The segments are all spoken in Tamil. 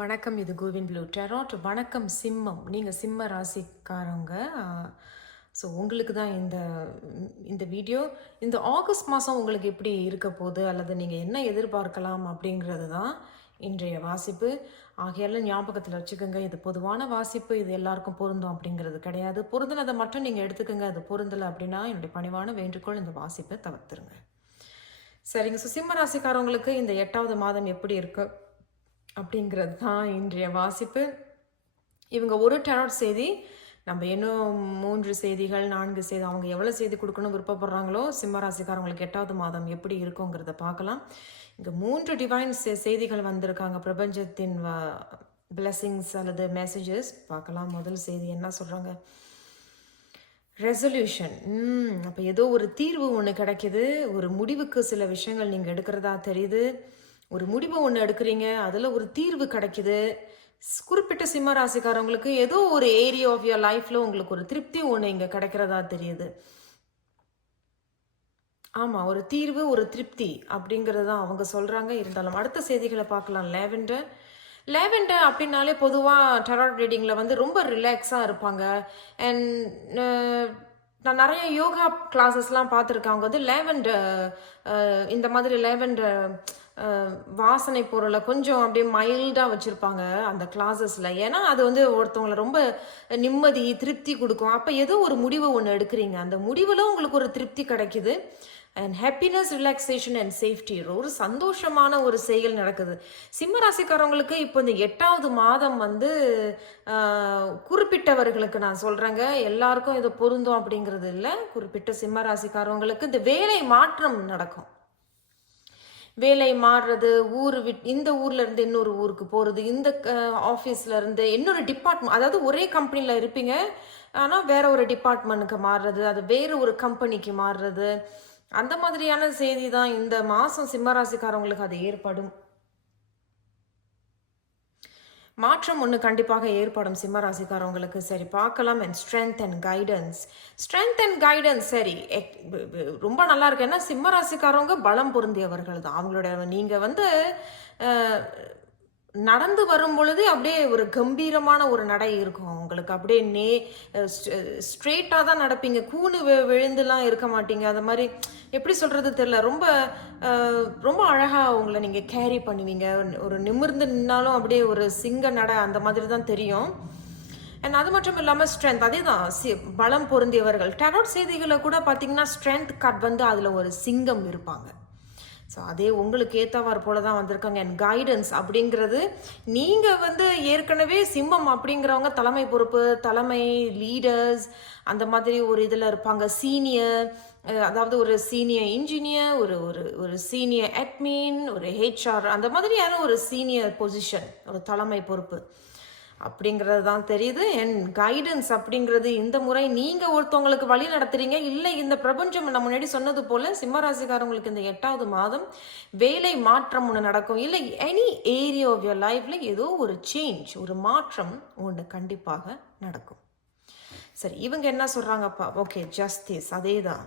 வணக்கம் இது கோவின் ப்ளூ டெராட். வணக்கம் சிம்மம். நீங்கள் சிம்ம ராசிக்காரங்க. ஸோ உங்களுக்கு தான் இந்த இந்த வீடியோ. இந்த ஆகஸ்ட் மாதம் உங்களுக்கு எப்படி இருக்க போகுது? அல்லது நீங்கள் என்ன எதிர்பார்க்கலாம் அப்படிங்கிறது தான் இன்றைய வாசிப்பு. ஆகையால ஞாபகத்தில் வச்சுக்கோங்க இது பொதுவான வாசிப்பு. இது எல்லாருக்கும் பொருந்தும் அப்படிங்கிறது கிடையாது. பொருந்தினதை மட்டும் நீங்கள் எடுத்துக்கோங்க. அது பொருந்தலை அப்படின்னா என்னுடைய பணிவான வேண்டுகோள் இந்த வாசிப்பை தவிர்த்துருங்க. சரிங்க. ஸோ சிம்ம ராசிக்காரவங்களுக்கு இந்த எட்டாவது மாதம் எப்படி இருக்குது அப்படிங்கிறது தான் இன்றைய வாசிப்பு. இவங்க ஒரு டெராட் செய்தி நம்ம இன்னும் மூன்று செய்திகள் நான்கு செய்தி அவங்க எவ்வளோ செய்தி கொடுக்கணும் விருப்பப்படுறாங்களோ சிம்மராசிக்காரவங்களுக்கு எட்டாவது மாதம் எப்படி இருக்குங்கிறத பார்க்கலாம். இங்கே மூன்று டிவைன் செய்திகள் வந்திருக்காங்க. பிரபஞ்சத்தின் பிளெஸிங்ஸ் அல்லது மெசேஜஸ் பார்க்கலாம் முதல் செய்தி என்ன சொல்கிறாங்க ரெசல்யூஷன் அப்போ ஏதோ ஒரு தீர்வு ஒன்று கிடைக்கிது. ஒரு முடிவுக்கு சில விஷயங்கள் நீங்கள் எடுக்கிறதா தெரியுது. ஒரு முடிவு ஒன்று எடுக்கிறீங்க அதில் ஒரு தீர்வு கிடைக்குது. குறிப்பிட்ட சிம்ம ராசிக்காரவங்களுக்கு ஏதோ ஒரு ஏரியா ஆஃப் யர் லைஃப்பில் உங்களுக்கு ஒரு திருப்தி ஒன்று இங்கே கிடைக்கிறதா தெரியுது. ஆமாம் ஒரு தீர்வு ஒரு திருப்தி அப்படிங்கிறது தான் அவங்க சொல்கிறாங்க இருந்தாலும் அடுத்த செய்திகளை பார்க்கலாம். லேவெண்டர். லேவெண்டர் அப்படின்னாலே பொதுவாக டெராட் ரீடிங்கில் வந்து ரொம்ப ரிலாக்ஸாக இருப்பாங்க. அண்ட் நான் நிறைய யோகா கிளாஸஸ்லாம் பார்த்துருக்கேன். அவங்க வந்து லேவெண்டர் இந்த மாதிரி லேவெண்டர் வாசனை பொருளை கொஞ்சம் அப்படியே மைல்டாக வச்சுருப்பாங்க அந்த கிளாஸஸில் ஏன்னா அது வந்து ஒருத்தவங்களை ரொம்ப நிம்மதி திருப்தி கொடுக்கும். அப்போ ஏதோ ஒரு முடிவை ஒன்று எடுக்கிறீங்க. அந்த முடிவில் உங்களுக்கு ஒரு திருப்தி கிடைக்குது. And happiness relaxation and safety ஒரு சந்தோஷமான ஒரு செயல் நடக்குது. சிம்ம ராசிக்காரவங்களுக்கு இப்போ இந்த எட்டாவது மாதம் வந்து குறிப்பிட்டவர்களுக்கு நான் சொல்கிறேங்க எல்லாருக்கும் இது பொருந்தும் அப்படிங்கிறது இல்லை. குறிப்பிட்ட சிம்ம ராசிக்காரவங்களுக்கு இந்த வேலை மாற்றம் நடக்கும். வேலை மாறுறது ஊர் விட் இந்த ஊர்லேருந்து இன்னொரு ஊருக்கு போகிறது இந்த ஆஃபீஸ்லேருந்து இன்னொரு டிபார்ட்மெண்ட் அதாவது ஒரே கம்பெனியில் இருப்பீங்க. ஆனால் வேற ஒரு டிபார்ட்மெண்ட்டுக்கு மாறுறது அது வேறு ஒரு கம்பெனிக்கு மாறுறது. அந்த மாதிரியான செய்தி தான் இந்த மாதம் சிம்மராசிக்காரவங்களுக்கு அது ஏற்படும். மாற்றம் ஒன்று கண்டிப்பாக ஏற்படும் சிம்மராசிக்காரவங்களுக்கு. சரி பார்க்கலாம். And strength and guidance strength and guidance சரி எக்- ரொம்ப நல்லா இருக்கு. ஏன்னா சிம்மராசிக்காரவங்க பலம் பொருந்தியவர்கள் தான். அவங்களோட நீங்கள் வந்து நடந்து வரும் பொழுது அப்படியே ஒரு கம்பீரமான ஒரு நடை இருக்கும். உங்களுக்கு அப்படியே நே ஸ்ட்ரெயிட்டாக தான் நடப்பீங்க. கூணு வி- விழுந்துலாம் இருக்க மாட்டீங்க. அது மாதிரி எப்படி சொல்கிறது தெரில ரொம்ப ரொம்ப அழகாக உங்களை நீங்கள் கேரி பண்ணுவீங்க. ஒரு நிமிர்ந்து நின்னாலும் அப்படியே ஒரு சிங்க நடை அந்த மாதிரி தான் தெரியும். அண்ட் அது மட்டும் இல்லாமல் ஸ்ட்ரென்த் அதே தான். சி பலம் பொருந்தியவர்கள். டெரோட் செய்திகளை கூட பார்த்தீங்கன்னா ஸ்ட்ரென்த் கட் வந்து அதில் ஒரு சிங்கம் இருப்பாங்க. ஸோ அதே உங்களுக்கு ஏற்றவாறு போல தான் வந்திருக்காங்க. அண்ட் கைடன்ஸ் அப்படிங்கிறது நீங்கள் வந்து ஏற்கனவே சிம்மம் அப்படிங்கிறவங்க தலைமை பொறுப்பு தலைமை லீடர்ஸ் அந்த மாதிரி ஒரு இதில் இருப்பாங்க. சீனியர் அதாவது ஒரு சீனியர் இன்ஜினியர் ஒரு ஒரு ஒரு சீனியர் அட்மின் ஒரு ஹெச்ஆர் அந்த மாதிரியான ஒரு சீனியர் பொசிஷன் ஒரு தலைமை பொறுப்பு. அப்படிங்கிறது தான் தெரியுது. என் கைடன்ஸ் அப்படிங்கிறது இந்த முறை நீங்கள் ஒருத்தவங்களுக்கு வழி நடத்துறீங்க. இல்லை இந்த பிரபஞ்சம் நான் முன்னாடி சொன்னது போல் சிம்மராசிக்காரங்களுக்கு இந்த எட்டாவது மாதம் வேலை மாற்றம் ஒன்று நடக்கும். இல்லை எனி ஏரியா ஆஃப் யர் லைஃப்ல ஏதோ ஒரு சேஞ்ச் ஒரு மாற்றம் ஒன்று கண்டிப்பாக நடக்கும். சரி இவங்க என்ன சொல்கிறாங்கப்பா ஓகே ஜஸ்டிஸ் அதே தான்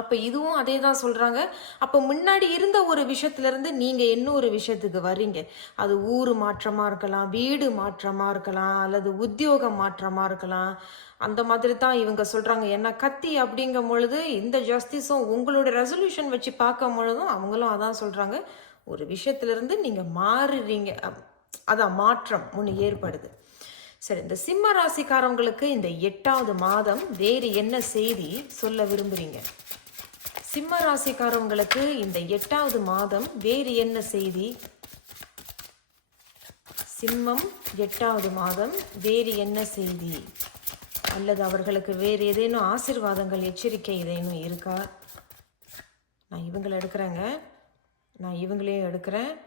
அப்போ இதுவும் அதே தான் சொல்கிறாங்க அப்போ முன்னாடி இருந்த ஒரு விஷயத்துலேருந்து நீங்கள் இன்னொரு விஷயத்துக்கு வர்றீங்க. அது ஊர் மாற்றமாக இருக்கலாம் வீடு மாற்றமாக இருக்கலாம் அல்லது உத்தியோகம் மாற்றமாக இருக்கலாம். அந்த மாதிரி தான் இவங்க சொல்கிறாங்க ஏன்னா கத்தி அப்படிங்கும் பொழுது இந்த ஜஸ்டிஸும் உங்களோட ரெசல்யூஷன் வச்சு பார்க்கும் பொழுதும் அவங்களும் அதான் சொல்கிறாங்க ஒரு விஷயத்துலேருந்து நீங்கள் மாறுறீங்க. அதான் மாற்றம் ஒன்று ஏற்படுது. சரி இந்த சிம்ம ராசிக்காரவங்களுக்கு இந்த எட்டாவது மாதம் வேறு என்ன செய்தி சொல்ல விரும்புறீங்க? சிம்ம ராசிக்காரவங்களுக்கு இந்த எட்டாவது மாதம் வேறு என்ன செய்தி? சிம்மம் எட்டாவது மாதம் வேறு என்ன செய்தி? அல்லது அவர்களுக்கு வேறு ஏதேனும் ஆசீர்வாதங்கள் எச்சரிக்கை ஏதேனும் இருக்கா? நான் இவங்களை எடுக்கிறேங்க. நான் இவங்களையும் எடுக்கிறேன்.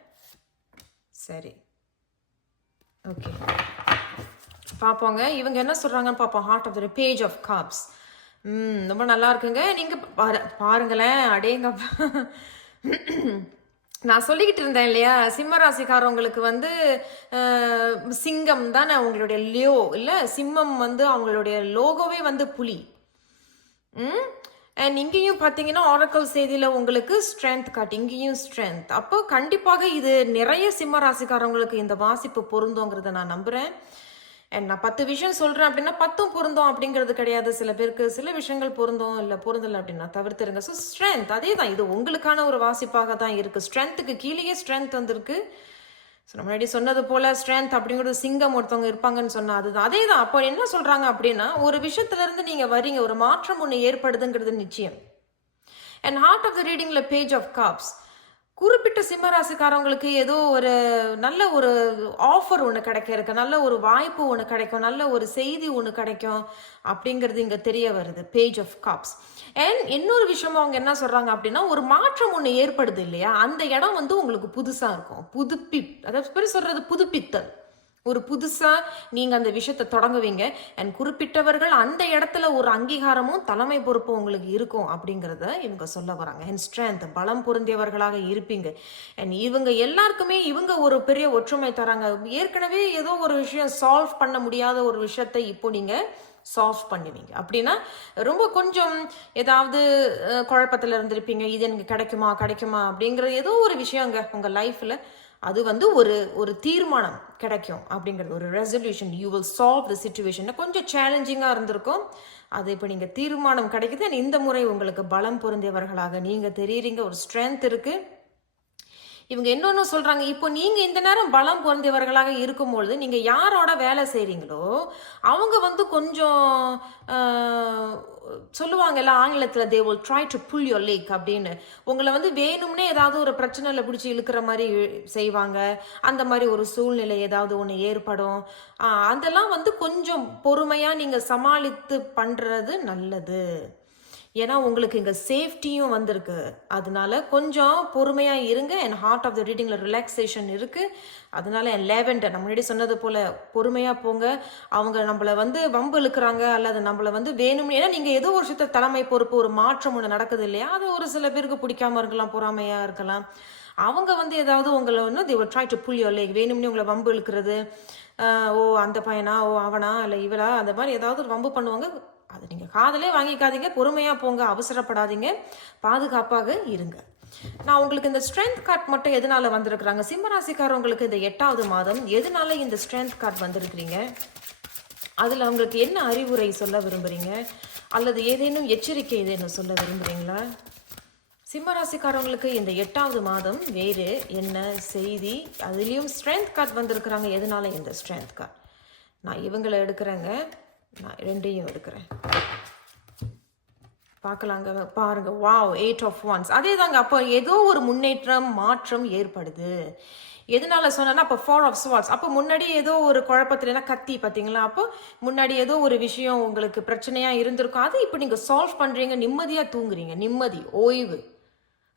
சரி. ஓகே. பார்ப்போங்க இவங்க என்ன சொல்கிறாங்கன்னு பார்ப்போம் heart of the page of cups ம் ரொம்ப நல்லா இருக்குங்க. நீங்கள் பாரு பாருங்களேன் அடேங்கப்பா. நான் சொல்லிக்கிட்டு இருந்தேன் இல்லையா சிம்ம ராசிக்காரவங்களுக்கு வந்து சிங்கம் தானே அவங்களுடைய லியோ இல்லை சிம்மம் வந்து அவங்களுடைய லோகோவே வந்து புலி. ம் அண்ட் இங்கேயும் பார்த்தீங்கன்னா ஆரக்கல் செய்தியில் உங்களுக்கு ஸ்ட்ரென்த் காட்டு இங்கேயும் ஸ்ட்ரென்த் அப்போ கண்டிப்பாக இது நிறைய சிம்ம ராசிக்காரங்களுக்கு இந்த வாசிப்பு பொருந்தோங்கிறத நான் நம்புகிறேன் அண்ட் நான் பத்து விஷயம் சொல்கிறேன் அப்படின்னா பத்தும் பொருந்தோம் அப்படிங்கிறது கிடையாது. சில பேருக்கு சில விஷயங்கள் பொருந்தோம் இல்லை பொருந்தலை அப்படின்னா தவிர்த்துருங்க. ஸோ ஸ்ட்ரென்த் அதே தான் இது உங்களுக்கான ஒரு வாசிப்பாக தான் இருக்குது ஸ்ட்ரென்த்துக்கு கீழேயே ஸ்ட்ரென்த் வந்திருக்கு. ஸோ நம்ம முன்னாடி சொன்னது போல ஸ்ட்ரென்த் அப்படிங்கிறது சிங்கம் ஒருத்தவங்க இருப்பாங்கன்னு சொன்னால் அதுதான். அதே தான் அப்போ என்ன சொல்கிறாங்க அப்படின்னா ஒரு விஷயத்துல இருந்து வரீங்க ஒரு மாற்றம் ஒன்று ஏற்படுதுங்கிறது நிச்சயம். அண்ட் ஹார்ட் ஆஃப் த ரீடிங்ல பேஜ் ஆஃப் காப்ஸ் குறிப்பிட்ட சிம்மராசிக்காரவங்களுக்கு ஏதோ ஒரு நல்ல ஒரு ஆஃபர் ஒன்று கிடைக்கிறதுக்கு நல்ல ஒரு வாய்ப்பு ஒன்று கிடைக்கும் நல்ல ஒரு செய்தி ஒன்று கிடைக்கும் அப்படிங்கிறது இங்கே தெரிய வருது. பேஜ் ஆஃப் காப்ஸ் அண்ட் இன்னொரு விஷயமும் அவங்க என்ன சொல்கிறாங்க அப்படின்னா ஒரு மாற்றம் ஒன்று ஏற்படுது இல்லையா? அந்த இடம் வந்து உங்களுக்கு புதுசாக இருக்கும். புதுப்பி அதாவது பேர் சொல்கிறது புதுப்பித்தல். ஒரு புதுசாக நீங்கள் அந்த விஷயத்தை தொடங்குவீங்க. அண்ட் குறிப்பிட்டவர்கள் அந்த இடத்துல ஒரு அங்கீகாரமும் தலைமை பொறுப்பும் உங்களுக்கு இருக்கும் அப்படிங்கிறத இவங்க சொல்ல வராங்க. அண்ட் ஸ்ட்ரென்த் பலம் பொருந்தியவர்களாக இருப்பீங்க. அண்ட் இவங்க எல்லாருக்குமே இவங்க ஒரு பெரிய ஒற்றுமை தராங்க. ஏற்கனவே ஏதோ ஒரு விஷயம் சால்வ் பண்ண முடியாத ஒரு விஷயத்தை இப்போ நீங்கள் சால்வ் பண்ணுவீங்க. அப்படின்னா ரொம்ப கொஞ்சம் ஏதாவது குழப்பத்தில் இருந்திருப்பீங்க. இது எனக்கு கிடைக்குமா கிடைக்குமா அப்படிங்கிற ஏதோ ஒரு விஷயங்க உங்கள் லைஃப்பில் அது வந்து ஒரு ஒரு தீர்மானம் கிடைக்கும் அப்படிங்கிறது. ஒரு resolution you will solve the situation கொஞ்சம் சேலஞ்சிங்காக இருந்திருக்கும். அது இப்போ நீங்கள் தீர்மானம் கிடைக்குது. அண்ட் இந்த முறை உங்களுக்கு பலம் பொருந்தியவர்களாக நீங்கள் தெரியுறீங்க. ஒரு ஸ்ட்ரென்த் இருக்குது இவங்க இன்னொன்று சொல்கிறாங்க இப்போ நீங்கள் இந்த நேரம் பலம் பொருந்தியவர்களாக இருக்கும்பொழுது நீங்கள் யாரோட வேலை செய்கிறீங்களோ அவங்க வந்து கொஞ்சம் சொல்லுவாங்கல்ல ஆங்கிலத்தில் they will try to pull your leg அப்படின்னு. உங்களை வந்து வேணும்னே ஏதாவது ஒரு பிரச்சனையில் பிடிச்சி இழுக்கிற மாதிரி செய்வாங்க. அந்த மாதிரி ஒரு சூழ்நிலை ஏதாவது ஒன்று ஏற்படும். அதெல்லாம் வந்து கொஞ்சம் பொறுமையாக நீங்கள் சமாளித்து பண்ணுறது நல்லது. ஏன்னா உங்களுக்கு இங்கே சேஃப்டியும் வந்திருக்கு. அதனால கொஞ்சம் பொறுமையாக இருங்க. என் ஹார்ட் ஆஃப் த ரீடிங்கில் ரிலாக்ஸேஷன் இருக்குது அதனால என் லேவெண்டர் நம்ம முன்னாடி சொன்னது போல் பொறுமையாக போங்க. அவங்க நம்மளை வந்து வம்பு இழுக்கிறாங்க அல்லது நம்மளை வந்து வேணும்னு ஏன்னா நீங்கள் ஏதோ ஒரு விஷயத்த தலைமை பொறுப்பு ஒரு மாற்றம் ஒன்று நடக்குது இல்லையா? அது ஒரு சில பேருக்கு பிடிக்காம இருக்கலாம் பொறாமையாக இருக்கலாம். அவங்க வந்து ஏதாவது உங்களை வந்து the try to pull your leg வேணும்னு உங்களை வம்பு இழுக்கிறது ஓ அந்த பையனா ஓ அவனா இல்லை இவளா அந்த மாதிரி ஏதாவது ஒரு வம்பு பண்ணுவாங்க. அது நீங்கள் காதலே வாங்கிக்காதீங்க பொறுமையாக போங்க அவசரப்படாதீங்க பாதுகாப்பாக இருங்க. நான் உங்களுக்கு இந்த ஸ்ட்ரென்த் கார்ட் மட்டும் எதனால வந்திருக்கிறாங்க? சிம்மராசிக்காரவங்களுக்கு இந்த எட்டாவது மாதம் எதனால இந்த ஸ்ட்ரென்த் கார்ட் வந்திருக்கிறீங்க? அதில் அவங்களுக்கு என்ன அறிவுரை சொல்ல விரும்புகிறீங்க அல்லது ஏதேனும் எச்சரிக்கை ஏதேனும் சொல்ல விரும்புகிறீங்களா சிம்மராசிக்காரவங்களுக்கு இந்த எட்டாவது மாதம் வேறு என்ன செய்தி? அதுலேயும் ஸ்ட்ரென்த் கார்டு வந்திருக்கிறாங்க எதனால இந்த ஸ்ட்ரென்த் கார்டு நான் இவங்களை எடுக்கிறேங்க. நான் ரெண்டையும் எடுக்கிறேன். பார்க்கலாங்க பாருங்க. வாவ் எயிட் ஆஃப் ஒன்ஸ் அதே தாங்க அப்போ ஏதோ ஒரு முன்னேற்றம் மாற்றம் ஏற்படுது. எதனால சொன்னா அப்போ ஃபோர் ஆஃப் ஸ்வாட்ஸ் அப்போ முன்னாடி ஏதோ ஒரு குழப்பத்துலனா கத்தி பார்த்தீங்களா அப்போ முன்னாடி ஏதோ ஒரு விஷயம் உங்களுக்கு பிரச்சனையாக இருந்திருக்கும். அது இப்போ நீங்கள் சால்வ் பண்ணுறீங்க நிம்மதியாக தூங்குறீங்க. நிம்மதி ஓய்வு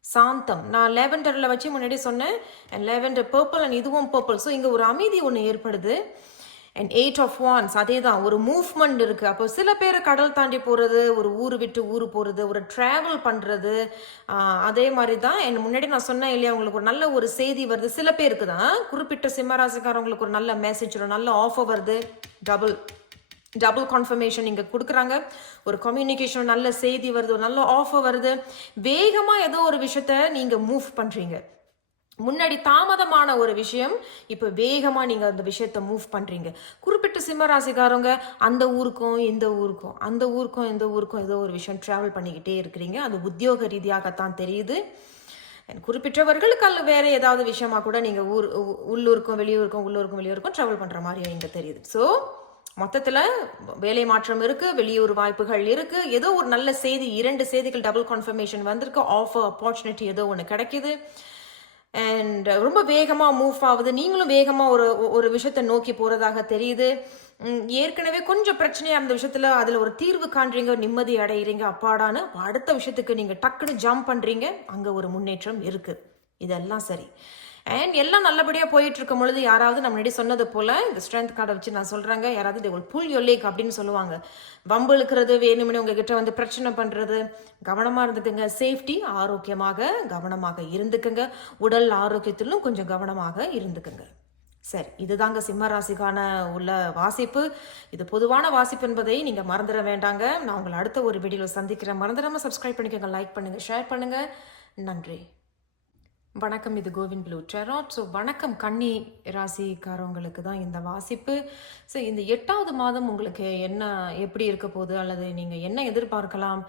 சாந்தம். நான் லெவெண்டரில் வச்சு முன்னாடி சொன்னேன் லெவெண்டர் பர்பிள் அண்ட் இதுவும் பர்பிள் ஸோ இங்கே ஒரு அமைதி ஒன்று ஏற்படுது. அண்ட் எயிட் ஆஃப் வான்ஸ் அதே தான் ஒரு மூவ்மெண்ட் இருக்குது அப்போ சில பேர் கடல் தாண்டி போகிறது ஒரு ஊர் விட்டு ஊர் போகிறது ஒரு ட்ராவல் பண்ணுறது அதே மாதிரி தான் என் முன்னாடி நான் சொன்னேன் இல்லையா உங்களுக்கு ஒரு நல்ல ஒரு செய்தி வருது. சில பேருக்கு தான் குறிப்பிட்ட சிம்மராசிக்காரவங்களுக்கு ஒரு நல்ல மெசேஜ் ஒரு நல்ல ஆஃபர் வருது. டபுள் டபுள் கன்ஃபர்மேஷன் இங்கே கொடுக்குறாங்க. ஒரு கம்யூனிகேஷன் நல்ல செய்தி வருது ஒரு நல்ல ஆஃபர் வருது. வேகமாக ஏதோ ஒரு விஷயத்த நீங்கள் மூவ் பண்ணுறீங்க முன்னாடி தாமதமான ஒரு விஷயம். இப்போ வேகமாக நீங்கள் அந்த விஷயத்தை மூவ் பண்ணுறீங்க குறிப்பிட்ட சிம்மராசிக்காரங்க அந்த ஊருக்கும் இந்த ஊருக்கும் அந்த ஊருக்கும் இந்த ஊருக்கும் ஏதோ ஒரு விஷயம் ட்ராவல் பண்ணிக்கிட்டே இருக்கிறீங்க. அது உத்தியோக ரீதியாகத்தான் தெரியுது. குறிப்பிட்டவர்களுக்கு அல்ல வேறு ஏதாவது விஷயமா கூட நீங்கள் ஊர் உ- உள்ளூருக்கும் வெளியூருக்கும் உள்ளூருக்கும் வெளியூருக்கும் ட்ராவல் பண்ணுற மாதிரி இங்கே தெரியுது. ஸோ மொத்தத்தில் வேலை மாற்றம் இருக்குது வெளியூர் வாய்ப்புகள் இருக்குது ஏதோ ஒரு நல்ல செய்தி இரண்டு செய்திகள் டபுள் கன்ஃபர்மேஷன் வந்திருக்கு. ஆஃபர் ஆப்பர்ச்சுனிட்டி ஏதோ ஒன்று கிடைக்கிது. அண்ட் uh, ரொம்ப வேகமாக மூவ் ஆகுது. நீங்களும் வேகமாக ஒரு ஒரு விஷயத்தை நோக்கி போகிறதாக தெரியுது. ஏற்கனவே கொஞ்சம் பிரச்சனையாக இருந்த விஷயத்தில் அதில் ஒரு தீர்வு காண்றீங்க நிம்மதி அடைகிறீங்க அப்பாடான்னு. அடுத்த விஷயத்துக்கு நீங்கள் டக்குன்னு ஜம்ப் பண்ணுறீங்க அங்கே ஒரு முன்னேற்றம் இருக்குது இதெல்லாம் சரி. அண்ட் எல்லாம் நல்லபடியாக போயிட்டு இருக்கும் பொழுது யாராவது நம்ம முன்னாடி சொன்னது போல் இந்த ஸ்ட்ரென்த் கார்டை வச்சு நான் சொல்கிறாங்க யாராவது they புல் pull அப்படின்னு சொல்லுவாங்க. வம்பு இழுக்கிறது வேணும்னு உங்ககிட்ட வந்து பிரச்சனை பண்ணுறது கவனமாக இருந்துக்குங்க. சேஃப்டி ஆரோக்கியமாக கவனமாக இருந்துக்குங்க. உடல் ஆரோக்கியத்திலும் கொஞ்சம் கவனமாக இருந்துக்குங்க. சரி இதுதாங்க சிம்ம ராசிக்கான உள்ள வாசிப்பு. இது பொதுவான வாசிப்பு என்பதை நீங்கள் மறந்துட வேண்டாங்க. நான் உங்களை அடுத்த ஒரு வீடியோவில் சந்திக்கிறேன். மறந்துடாம சப்ஸ்கிரைப் பண்ணிக்கோங்க லைக் பண்ணுங்கள் ஷேர் பண்ணுங்கள் நன்றி. வணக்கம் இது கோவிந்த் ப்ளூ டெராட் ஸோ வணக்கம் கன்னி ராசிக்காரவங்களுக்கு தான் இந்த வாசிப்பு. ஸோ இந்த எட்டாவது மாதம் உங்களுக்கு என்ன எப்படி இருக்க போகுது? அல்லது நீங்கள் என்ன எதிர்பார்க்கலாம்?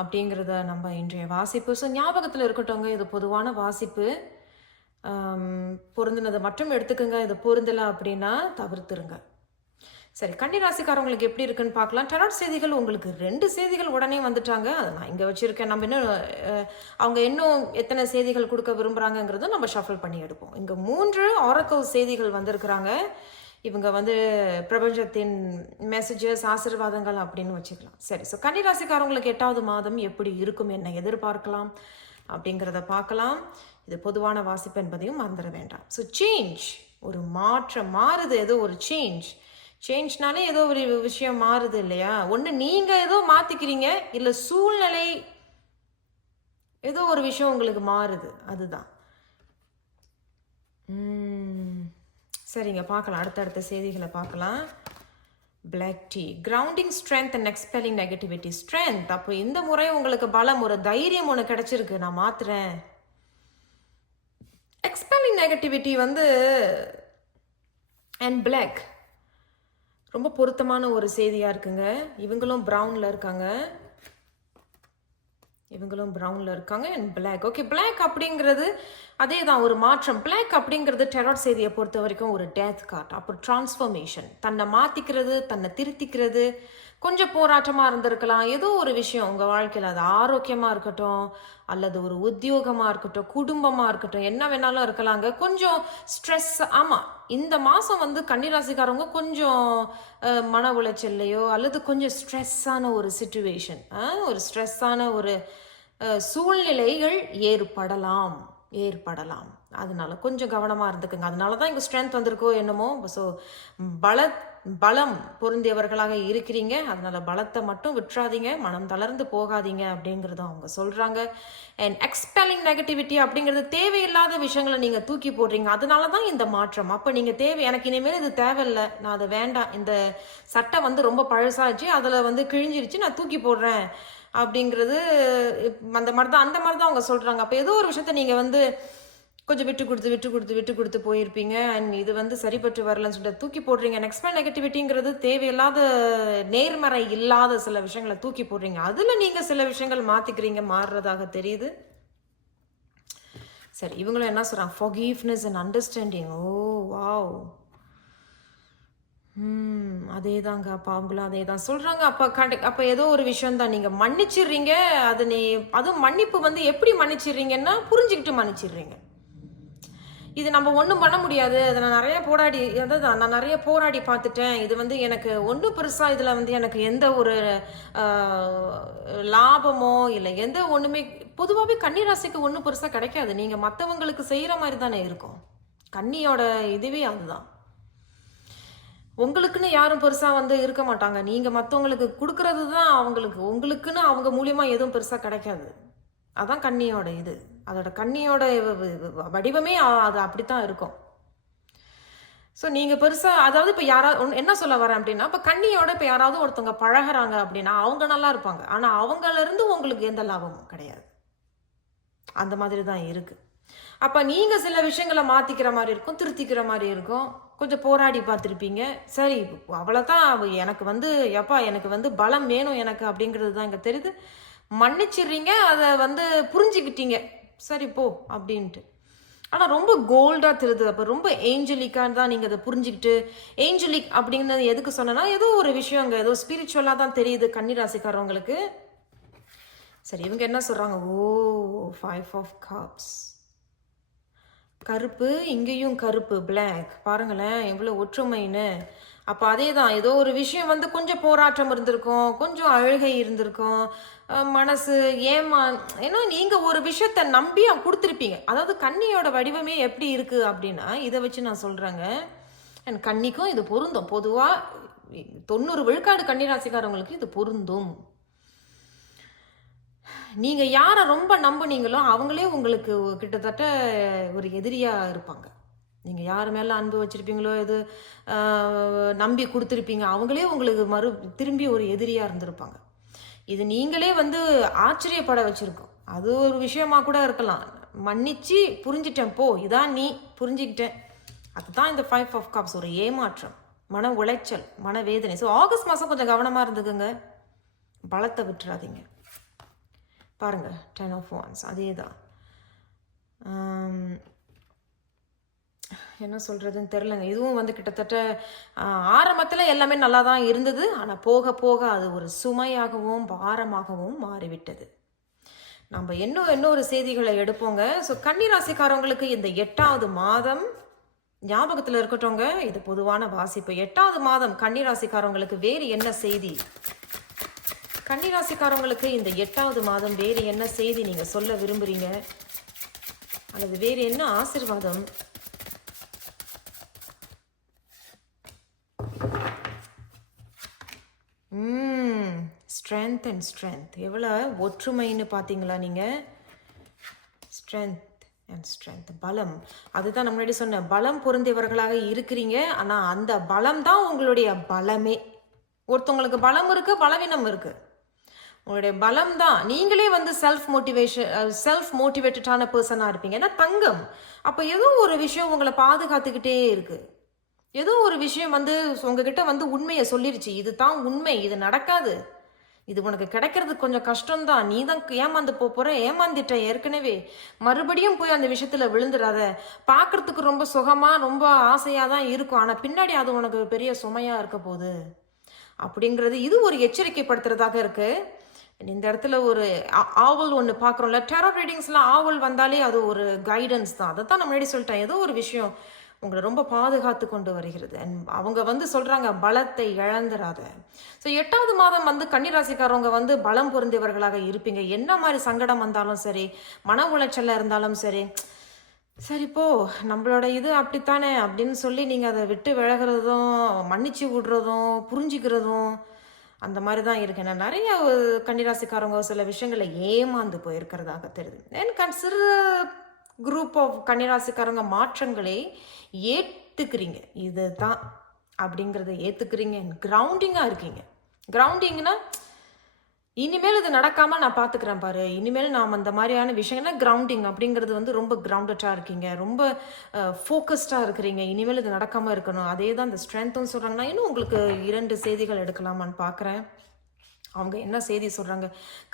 அப்படிங்கிறத நம்ம இன்றைய வாசிப்பு. ஸோ ஞாபகத்தில் இருக்கட்டும்ங்க இது பொதுவான வாசிப்பு. பொருந்தினதை மட்டும் எடுத்துக்கோங்க. இது பொருந்தலை அப்படின்னா தவிர்த்துருங்க. சரி கன்னிராசிக்காரவங்களுக்கு எப்படி இருக்குன்னு பார்க்கலாம். டெராட் செய்திகள் உங்களுக்கு ரெண்டு செய்திகள் உடனே வந்துட்டாங்க. அதை நான் இங்கே வச்சுருக்கேன். நம்ம இன்னும் அவங்க இன்னும் எத்தனை செய்திகள் கொடுக்க விரும்புகிறாங்கங்கிறதும் நம்ம ஷஃபிள் பண்ணி எடுப்போம். இங்கே மூன்று ஆரக்கல் செய்திகள் வந்திருக்கிறாங்க. இவங்க வந்து பிரபஞ்சத்தின் மெசேஜஸ் ஆசீர்வாதங்கள் அப்படின்னு வச்சுக்கலாம். சரி ஸோ கன்னி ராசிக்காரவங்களுக்கு எட்டாவது மாதம் எப்படி இருக்கும் என்ன எதிர்பார்க்கலாம் அப்படிங்கிறத பார்க்கலாம். இது பொதுவான வாசிப்பு என்பதையும் மறந்துட வேண்டாம். ஸோ சேஞ்ச் ஒரு மாற்றம் மாறுது. ஏதோ ஒரு சேஞ்ச் சேஞ்ச்னாலே ஏதோ ஒரு விஷயம் மாறுது இல்லையா? ஒன்று நீங்கள் ஏதோ மாற்றிக்கிறீங்க இல்லை சூழ்நிலை ஏதோ ஒரு விஷயம் உங்களுக்கு மாறுது. அதுதான். சரிங்க. பார்க்கலாம். அடுத்தடுத்த செய்திகளை பார்க்கலாம். Black tea grounding strength and expelling negativity strength அப்போ இந்த முறை உங்களுக்கு பலம் ஒரு தைரியம் ஒன்று கிடச்சிருக்கு. நான் மாத்துறேன். எக்ஸ்பெல்லிங் நெகட்டிவிட்டி வந்து அண்ட் பிளாக் ரொம்ப பொருத்தமான ஒரு செய்தியாக இருக்குங்க. இவங்களும் ப்ரௌனில் இருக்காங்க. இவங்களும் ப்ரௌனில் இருக்காங்க. அண்ட் பிளாக் ஓகே பிளாக் அப்படிங்கிறது அதே தான் ஒரு மாற்றம். பிளாக் அப்படிங்கிறது டெராட் செய்தியை பொறுத்த வரைக்கும் ஒரு டேத் கார்ட் அப்புறம் டிரான்ஸ்ஃபர்மேஷன் தன்னை மாற்றிக்கிறது தன்னை திருத்திக்கிறது. கொஞ்சம் போராட்டமாக இருந்திருக்கலாம். ஏதோ ஒரு விஷயம் உங்கள் வாழ்க்கையில். அது ஆரோக்கியமாக இருக்கட்டும் அல்லது ஒரு உத்தியோகமாக இருக்கட்டும் குடும்பமாக இருக்கட்டும் என்ன வேணாலும் இருக்கலாங்க. கொஞ்சம் ஸ்ட்ரெஸ் ஆமாம் இந்த மாதம் வந்து கன்னிராசிக்காரவங்க கொஞ்சம் மன உளைச்சல்லையோ அல்லது கொஞ்சம் ஸ்ட்ரெஸ்ஸான ஒரு சுச்சுவேஷன் ஒரு ஸ்ட்ரெஸ்ஸான ஒரு சூழ்நிலைகள் ஏற்படலாம் ஏற்படலாம். அதனால கொஞ்சம் கவனமாக இருந்துக்குங்க. அதனால தான் இங்கே ஸ்ட்ரென்த் வந்திருக்கோ என்னமோ ஸோ பல பலம் பொருந்தியவர்களாக இருக்கிறீங்க. அதனால பலத்தை மட்டும் விட்டுறாதீங்க. மனம் தளர்ந்து போகாதீங்க அப்படிங்கிறத அவங்க சொல்கிறாங்க அண்ட் எக்ஸ்பெல்லிங் நெகட்டிவிட்டி அப்படிங்கிறது தேவையில்லாத விஷயங்களை நீங்கள் தூக்கி போடுறீங்க. அதனால தான் இந்த மாற்றம். அப்போ நீங்கள் தேவை எனக்கு இனிமேல் இது தேவையில்லை. நான் அதை வேண்டாம். இந்த சட்டை வந்து ரொம்ப பழசாச்சு. அதில் வந்து கிழிஞ்சிருச்சு. நான் தூக்கி போடுறேன் அப்படிங்கிறது இப்- அந்த மாதிரி தான் அந்த மாதிரி தான் அவங்க சொல்கிறாங்க அப்போ ஏதோ ஒரு விஷயத்த நீங்கள் வந்து கொஞ்சம் விட்டு கொடுத்து விட்டு கொடுத்து விட்டு கொடுத்து போயிருப்பீங்க. அண்ட் இது வந்து சரிப்பட்டு வரலன்னு சொல்லிட்டு தூக்கி போடுறீங்க. நெக்ஸ்ட் நெகட்டிவிட்டிங்கிறது தேவையில்லாத நேர்மறை இல்லாத சில விஷயங்களை தூக்கி போடுறீங்க. அதில் நீங்கள் சில விஷயங்கள் மாற்றிக்கிறீங்க மாறுறதாக தெரியுது. சரி இவங்களும் என்ன சொல்கிறாங்க forgiveness and understanding oh wow. ம் அதே தாங்க அப்பா அவங்களும் அதே தான் சொல்கிறாங்க அப்போ கண்ட அப்போ ஏதோ ஒரு விஷயம் தான் நீங்கள் மன்னிச்சிடுறீங்க அது நீ அதுவும் மன்னிப்பு வந்து எப்படி மன்னிச்சிடுறீங்கன்னா புரிஞ்சுக்கிட்டு மன்னிச்சிடுறீங்க. இது நம்ம ஒன்றும் பண்ண முடியாது. அதை நான் நிறைய போராடி அதாவது நான் நிறைய போராடி பார்த்துட்டேன். இது வந்து எனக்கு ஒன்றும் பெருசாக இதில் வந்து எனக்கு எந்த ஒரு லாபமோ இல்லை எந்த ஒன்றுமே பொதுவாகவே கன்னிராசிக்கு ஒன்றும் பெருசாக கிடைக்காது. நீங்கள் மற்றவங்களுக்கு செய்கிற மாதிரி தானே இருக்கும். கன்னியோட இதுவே அதுதான். உங்களுக்குன்னு யாரும் பெருசாக வந்து இருக்க மாட்டாங்க. நீங்கள் மற்றவங்களுக்கு கொடுக்கறது தான் அவங்களுக்கு. உங்களுக்குன்னு அவங்க மூலியமாக எதுவும் பெருசாக கிடைக்காது. அதான் கன்னியோட இது. அதோட கண்ணியோட வடிவமே அது அப்படித்தான் இருக்கும். ஸோ நீங்கள் பெருசாக அதாவது இப்போ யாராவது என்ன சொல்ல வரேன் அப்படின்னா இப்போ கண்ணியோட இப்போ யாராவது ஒருத்தவங்க பழகுறாங்க அப்படின்னா அவங்க நல்லா இருப்பாங்க. ஆனால் அவங்கலேருந்து உங்களுக்கு எந்த லாபமும் கிடையாது. அந்த மாதிரி தான் இருக்குது அப்போ நீங்கள் சில விஷயங்களை மாற்றிக்கிற மாதிரி இருக்கும் திருத்திக்கிற மாதிரி இருக்கும். கொஞ்சம் போராடி பார்த்துருப்பீங்க. சரி அவ்வளோதான் எனக்கு வந்து எப்பா எனக்கு வந்து பலம் வேணும் எனக்கு அப்படிங்கிறது தான் இங்கே தெரியுது. மன்னிச்சிடுறீங்க அதை வந்து புரிஞ்சுக்கிட்டீங்க. சரி போ அப்படின்ட்டு. ஆனால் ரொம்ப கோல்டாக தெரியுது அப்போ ரொம்ப ஏஞ்சலிக்கான்னு தான் நீங்கள் அதை புரிஞ்சுக்கிட்டு ஏஞ்சலிக் அப்படிங்கிறது எதுக்கு சொன்னேன்னா ஏதோ ஒரு விஷயம் அங்கே ஏதோ ஸ்பிரிச்சுவலாக தான் தெரியுது கன்னிராசிக்காரவங்களுக்கு. சரி இவங்க என்ன சொல்கிறாங்க ஓ ஃபைவ் ஆஃப் காப்ஸ் கருப்பு இங்கேயும் கருப்பு பிளாக் பாருங்களேன் எவ்வளோ ஒற்றுமைன்னு. அப்போ அதே தான் ஏதோ ஒரு விஷயம் வந்து கொஞ்சம் போராட்டம் இருந்திருக்கும் கொஞ்சம் அழுகை இருந்திருக்கும் மனசு ஏமா ஏன்னா நீங்கள் ஒரு விஷயத்த நம்பி கொடுத்துருப்பீங்க. அதாவது கண்ணியோட வடிவமே எப்படி இருக்குது அப்படின்னா இதை வச்சு நான் சொல்கிறேங்க அண்ட் கன்னிக்கும் இது பொருந்தும். பொதுவாக தொண்ணூறு விழுக்காடு கன்னிராசிக்காரவங்களுக்கு இது பொருந்தும். நீங்கள் யாரை ரொம்ப நம்புனீங்களோ அவங்களே உங்களுக்கு கிட்டத்தட்ட ஒரு எதிரியாக இருப்பாங்க. நீங்கள் யார் மேலே அன்பு வச்சுருப்பீங்களோ எது நம்பி கொடுத்துருப்பீங்க அவங்களே உங்களுக்கு மறு திரும்பி ஒரு எதிரியாக இருந்திருப்பாங்க. இது நீங்களே வந்து ஆச்சரியப்பட வச்சுருக்கோம். அது ஒரு விஷயமா கூட இருக்கலாம். மன்னிச்சு புரிஞ்சிட்டேன் போ இதான் நீ புரிஞ்சுக்கிட்டேன். அதுதான் இந்த ஃபைவ் ஆஃப் கப்ஸ் ஒரு ஏமாற்றம் மன உளைச்சல் மன வேதனை. ஸோ ஆகஸ்ட் மாதம் கொஞ்சம் கவனமாக இருந்துக்குங்க. பலத்தை விட்டுறாதீங்க. பாருங்கள் டென் ஆஃப் ஒன்ஸ் அதே தான் என்ன சொல்கிறதுன்னு தெரிலங்க இதுவும் வந்து கிட்டத்தட்ட ஆரம்பத்தில் எல்லாமே நல்லா தான் இருந்தது. ஆனால் போக போக அது ஒரு சுமையாகவும் பாரமாகவும் மாறிவிட்டது. நம்ம இன்னும் இன்னொரு செய்திகளை எடுப்போங்க. ஸோ கன்னிராசிக்காரவங்களுக்கு இந்த எட்டாவது மாதம் ஞாபகத்தில் இருக்கட்டோங்க இது பொதுவான வாசிப்பு. எட்டாவது மாதம் கன்னிராசிக்காரவங்களுக்கு வேறு என்ன செய்தி? கன்னிராசிக்காரவங்களுக்கு இந்த எட்டாவது மாதம் வேறு என்ன செய்தி நீங்கள் சொல்ல விரும்புகிறீங்க அல்லது வேறு என்ன ஆசிர்வாதம்? ஸ்ட்ரென்த் அண்ட் ஸ்ட்ரென்த் எவ்வளோ ஒற்றுமைன்னு பார்த்தீங்களா நீங்கள் ஸ்ட்ரென்த் அண்ட் ஸ்ட்ரென்த் பலம். அதுதான் நான் முன்னாடி சொன்னேன். பலம் பொருந்தியவர்களாக இருக்கிறீங்க. ஆனால் அந்த பலம் தான் உங்களுடைய பலமே. ஒருத்தவங்களுக்கு பலம் இருக்குது பலவீனம் இருக்குது உங்களுடைய பலம் தான். நீங்களே வந்து செல்ஃப் மோட்டிவேஷன் செல்ஃப் மோட்டிவேட்டடான பர்சனாக இருப்பீங்க. ஏன்னா தங்கம். அப்போ ஏதோ ஒரு விஷயம் உங்களை பாதுகாத்துக்கிட்டே இருக்குது ஏதோ ஒரு விஷயம் வந்து உங்ககிட்ட வந்து உண்மையை சொல்லிருச்சு. இது தான் உண்மை. இது நடக்காது. இது உனக்கு கிடைக்கிறது கொஞ்சம் கஷ்டம்தான். நீ தான் ஏமாந்து போற? ஏமாந்துட்ட ஏற்கனவே. மறுபடியும் போய் அந்த விஷயத்துல விழுந்துடாத பார்க்கறதுக்கு ரொம்ப சுகமா ரொம்ப ஆசையா தான் இருக்கும். ஆனா பின்னாடி அது உனக்கு பெரிய சுமையா இருக்க போகுது. அப்படிங்கிறது இது ஒரு எச்சரிக்கைப்படுத்துறதாக இருக்கு. இந்த இடத்துல ஒரு ஆ- ஆவல் ஒன்று பார்க்குறோம்ல. டெரோ ரீடிங்ஸ்லாம் ஆவல் வந்தாலே அது ஒரு கைடன்ஸ் தான். அதை தான் நான் முன்னாடி சொல்லிட்டேன். ஏதோ ஒரு விஷயம். உங்களை ரொம்ப பாதுகாத்து கொண்டு வருகிறது. அண்ட் அவங்க வந்து சொல்கிறாங்க பலத்தை இழந்துராத ஸோ எட்டாவது மாதம் வந்து கன்னிராசிக்காரவங்க வந்து பலம் பொருந்தியவர்களாக இருப்பீங்க. என்ன மாதிரி சங்கடம் வந்தாலும் சரி மன உளைச்சலில் இருந்தாலும் சரி சரி போ நம்மளோட இது அப்படித்தானே? அப்படின்னு சொல்லி நீங்கள் அதை விட்டு விலகிறதும் மன்னிச்சு விடுறதும் புரிஞ்சுக்கிறதும் அந்த மாதிரி தான் இருக்கு. நான் நிறைய கன்னிராசிக்காரவங்க சில விஷயங்களை ஏமாந்து போயிருக்கிறதாக தெரியுது. ஏன் கன் சிறு குரூப் ஆஃப் கன்னிராசிக்காரங்க மாற்றங்களை ஏற்றுக்கிறீங்க இதுதான் அப்படிங்கிறத ஏற்றுக்கிறீங்க கிரவுண்டிங்காக இருக்கீங்க. கிரவுண்டிங்னா இனிமேல் இது நடக்காமல் நான் பார்த்துக்கிறேன் பாரு. இனிமேல் நாம் அந்த மாதிரியான விஷயங்கள்னா கிரவுண்டிங் அப்படிங்கிறது வந்து ரொம்ப கிரவுண்டடாக இருக்கீங்க. ரொம்ப ஃபோக்கஸ்டாக இருக்கிறீங்க. இனிமேல் இது நடக்காமல் இருக்கணும். அதே தான் இந்த ஸ்ட்ரென்த்தும் சொல்கிறாங்கன்னா இன்னும் உங்களுக்கு இரண்டு செய்திகள் எடுக்கலாமான்னு பார்க்குறேன் அவங்க என்ன செய்தி சொல்கிறாங்க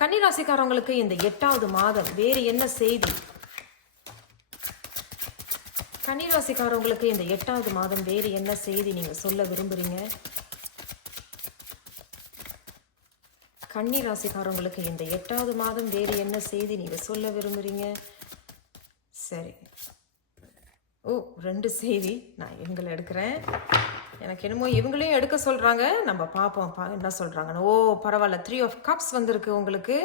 கன்னிராசிக்காரவங்களுக்கு இந்த எட்டாவது மாதம் வேறு என்ன செய்தி? கன்னிராசிக்காரவங்களுக்கு இந்த எட்டாவது மாதம் வேறு என்ன செய்தி நீங்கள் சொல்ல விரும்புகிறீங்க கன்னிராசிக்காரவங்களுக்கு இந்த எட்டாவது மாதம் வேறு என்ன செய்தி நீங்கள் சொல்ல விரும்புகிறீங்க சரி. ஓ ரெண்டு செய்தி நான் இவங்களை எடுக்கிறேன். எனக்கு என்னமோ இவங்களையும் எடுக்க சொல்கிறாங்க நம்ம பார்ப்போம். பா என்ன சொல்கிறாங்கன்னு ஓ பரவாயில்ல. த்ரீ ஆஃப் கப்ஸ் வந்திருக்கு உங்களுக்கு.